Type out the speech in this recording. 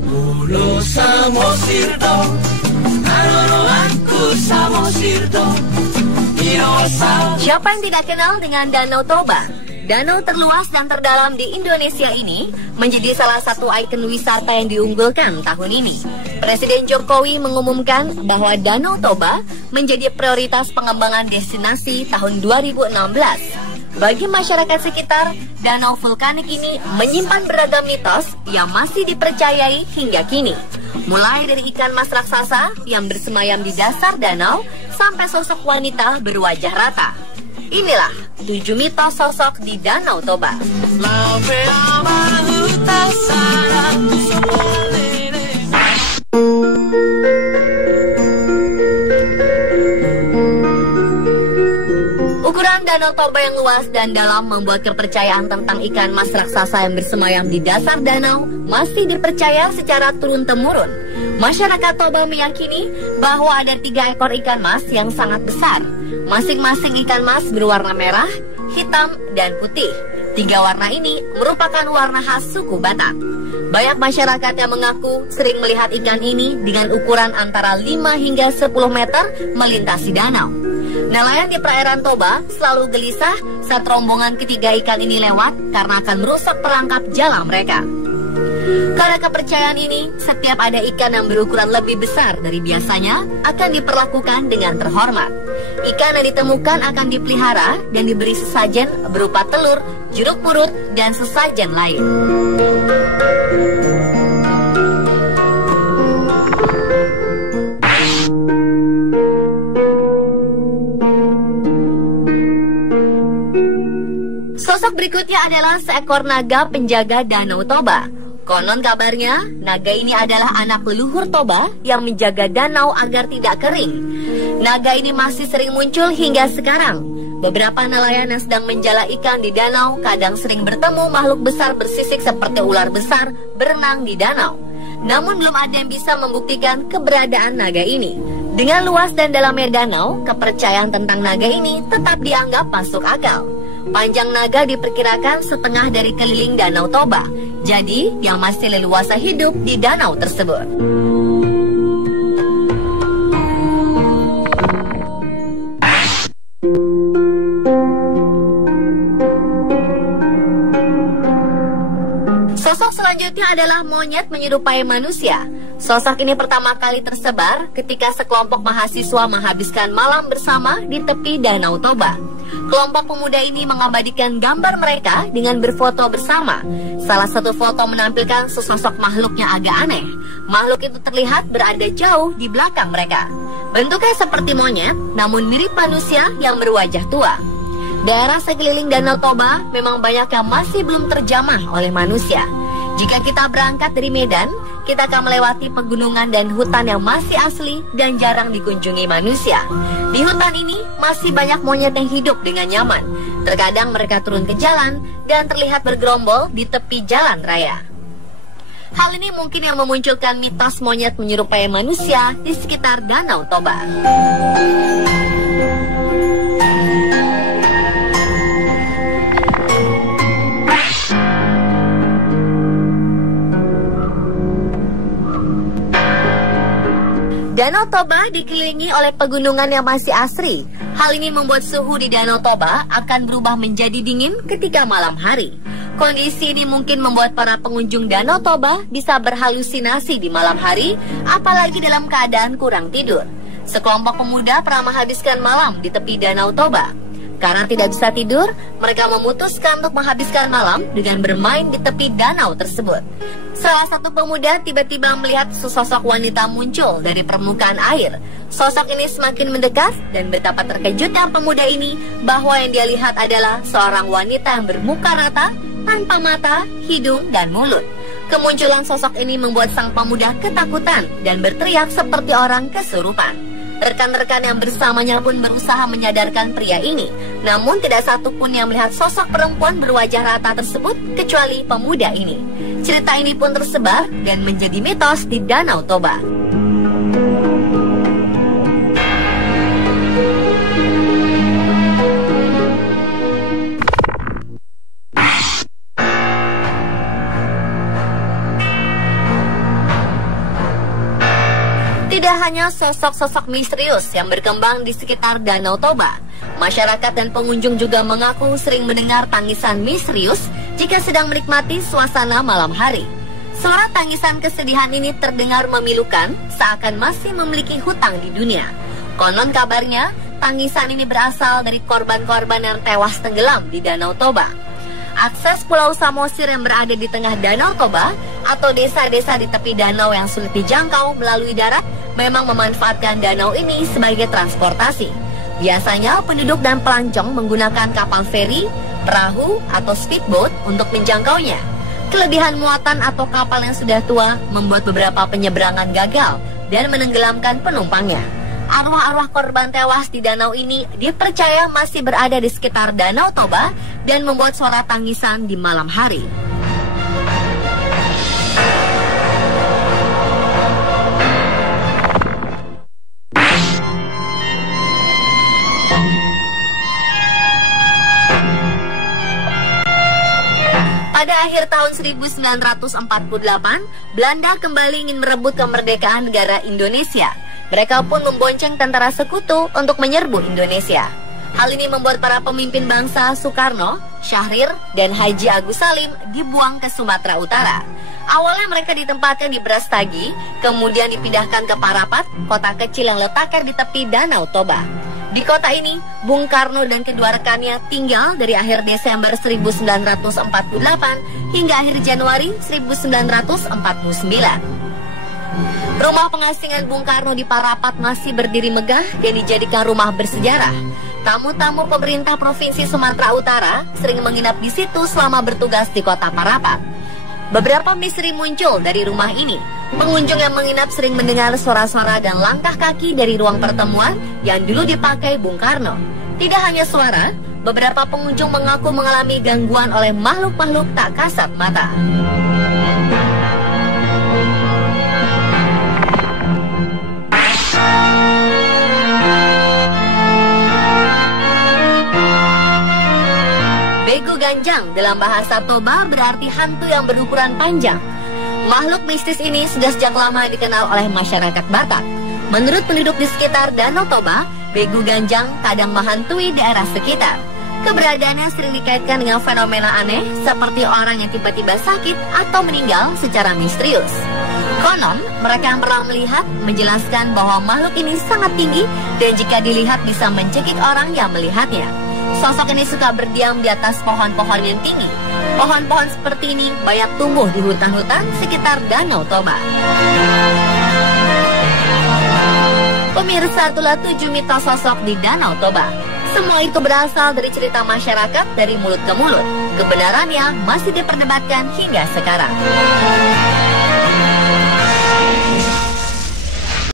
Pulau Samosirdo, Naroroanku Samosirdo, dinosaurus. Siapa yang tidak kenal dengan Danau Toba? Danau terluas dan terdalam di Indonesia ini menjadi salah satu ikon wisata yang diunggulkan tahun ini. Presiden Jokowi mengumumkan bahwa Danau Toba menjadi prioritas pengembangan destinasi tahun 2016. Bagi masyarakat sekitar, danau vulkanik ini menyimpan beragam mitos yang masih dipercayai hingga kini. Mulai dari ikan mas raksasa yang bersemayam di dasar danau sampai sosok wanita berwajah rata. Inilah 7 mitos sosok di Danau Toba. Ukuran Danau Toba yang luas dan dalam membuat kepercayaan tentang ikan mas raksasa yang bersemayam di dasar danau masih dipercaya secara turun-temurun. Masyarakat Toba meyakini bahwa ada 3 ekor ikan mas yang sangat besar. Masing-masing ikan mas berwarna merah, hitam, dan putih. 3 warna ini merupakan warna khas suku Batak. Banyak masyarakat yang mengaku sering melihat ikan ini dengan ukuran antara 5 hingga 10 meter melintasi danau. Nelayan di perairan Toba selalu gelisah saat rombongan ketiga ikan ini lewat karena akan merusak perangkap jala mereka. Karena kepercayaan ini, setiap ada ikan yang berukuran lebih besar dari biasanya akan diperlakukan dengan terhormat. Ikan yang ditemukan akan dipelihara dan diberi sesajen berupa telur, jeruk purut, dan sesajen lain. Sosok berikutnya adalah seekor naga penjaga Danau Toba. Konon kabarnya, naga ini adalah anak leluhur Toba yang menjaga danau agar tidak kering. Naga ini masih sering muncul hingga sekarang. Beberapa nelayan yang sedang menjala ikan di danau kadang sering bertemu makhluk besar bersisik seperti ular besar berenang di danau. Namun belum ada yang bisa membuktikan keberadaan naga ini. Dengan luas dan dalamnya danau, kepercayaan tentang naga ini tetap dianggap masuk akal. Panjang naga diperkirakan setengah dari keliling Danau Toba. Jadi, yang masih leluasa hidup di danau tersebut. Sosok selanjutnya adalah monyet menyerupai manusia. Sosok ini pertama kali tersebar ketika sekelompok mahasiswa menghabiskan malam bersama di tepi Danau Toba. Kelompok pemuda ini mengabadikan gambar mereka dengan berfoto bersama. Salah satu foto menampilkan sesosok makhluk yang agak aneh. Makhluk itu terlihat berada jauh di belakang mereka. Bentuknya seperti monyet, namun mirip manusia yang berwajah tua. Daerah sekeliling Danau Toba memang banyak yang masih belum terjamah oleh manusia. Jika kita berangkat dari Medan, kita akan melewati pegunungan dan hutan yang masih asli dan jarang dikunjungi manusia. Di hutan ini masih banyak monyet yang hidup dengan nyaman. Terkadang mereka turun ke jalan dan terlihat bergerombol di tepi jalan raya. Hal ini mungkin yang memunculkan mitos monyet menyerupai manusia di sekitar Danau Toba. Danau Toba dikelilingi oleh pegunungan yang masih asri. Hal ini membuat suhu di Danau Toba akan berubah menjadi dingin ketika malam hari. Kondisi ini mungkin membuat para pengunjung Danau Toba bisa berhalusinasi di malam hari, apalagi dalam keadaan kurang tidur. Sekelompok pemuda pernah menghabiskan malam di tepi Danau Toba. Karena tidak bisa tidur, mereka memutuskan untuk menghabiskan malam dengan bermain di tepi danau tersebut. Salah satu pemuda tiba-tiba melihat sesosok wanita muncul dari permukaan air. Sosok ini semakin mendekat dan betapa terkejutnya pemuda ini bahwa yang dia lihat adalah seorang wanita yang bermuka rata, tanpa mata, hidung, dan mulut. Kemunculan sosok ini membuat sang pemuda ketakutan dan berteriak seperti orang kesurupan. Rekan-rekan yang bersamanya pun berusaha menyadarkan pria ini. Namun tidak satu pun yang melihat sosok perempuan berwajah rata tersebut kecuali pemuda ini. Cerita ini pun tersebar dan menjadi mitos di Danau Toba. Tidak hanya sosok-sosok misterius yang berkembang di sekitar Danau Toba, masyarakat dan pengunjung juga mengaku sering mendengar tangisan misterius jika sedang menikmati suasana malam hari. Suara tangisan kesedihan ini terdengar memilukan, seakan masih memiliki hutang di dunia. Konon kabarnya, tangisan ini berasal dari korban-korban yang tewas tenggelam di Danau Toba. Akses Pulau Samosir yang berada di tengah Danau Toba atau desa-desa di tepi danau yang sulit dijangkau melalui darat memang memanfaatkan danau ini sebagai transportasi. Biasanya penduduk dan pelancong menggunakan kapal feri, perahu, atau speedboat untuk menjangkaunya. Kelebihan muatan atau kapal yang sudah tua membuat beberapa penyeberangan gagal dan menenggelamkan penumpangnya. Arwah-arwah korban tewas di danau ini dipercaya masih berada di sekitar Danau Toba dan membuat suara tangisan di malam hari. Pada akhir tahun 1948, Belanda kembali ingin merebut kemerdekaan negara Indonesia. Mereka pun membonceng tentara sekutu untuk menyerbu Indonesia. Hal ini membuat para pemimpin bangsa Soekarno, Syahrir, dan Haji Agus Salim dibuang ke Sumatera Utara. Awalnya mereka ditempatkan di Brastagi, kemudian dipindahkan ke Parapat, kota kecil yang letaknya di tepi Danau Toba. Di kota ini, Bung Karno dan kedua rekannya tinggal dari akhir Desember 1948 hingga akhir Januari 1949. Rumah pengasingan Bung Karno di Parapat masih berdiri megah dan dijadikan rumah bersejarah. Tamu-tamu pemerintah Provinsi Sumatera Utara sering menginap di situ selama bertugas di kota Parapat. Beberapa misteri muncul dari rumah ini. Pengunjung yang menginap sering mendengar suara-suara dan langkah kaki dari ruang pertemuan yang dulu dipakai Bung Karno. Tidak hanya suara, beberapa pengunjung mengaku mengalami gangguan oleh makhluk-makhluk tak kasat mata. Bego Ganjang dalam bahasa Toba berarti hantu yang berukuran panjang. Makhluk mistis ini sudah sejak lama dikenal oleh masyarakat Batak. Menurut penduduk di sekitar Danau Toba, Bego Ganjang kadang menghantui daerah sekitar. Keberadaannya sering dikaitkan dengan fenomena aneh seperti orang yang tiba-tiba sakit atau meninggal secara misterius. Konon, mereka yang pernah melihat menjelaskan bahwa makhluk ini sangat tinggi dan jika dilihat bisa mencekik orang yang melihatnya. Sosok ini suka berdiam di atas pohon-pohon yang tinggi. Pohon-pohon seperti ini banyak tumbuh di hutan-hutan sekitar Danau Toba. Pemirsa, itulah 7 mitos sosok di Danau Toba. Semua itu berasal dari cerita masyarakat dari mulut ke mulut. Kebenarannya masih diperdebatkan hingga sekarang.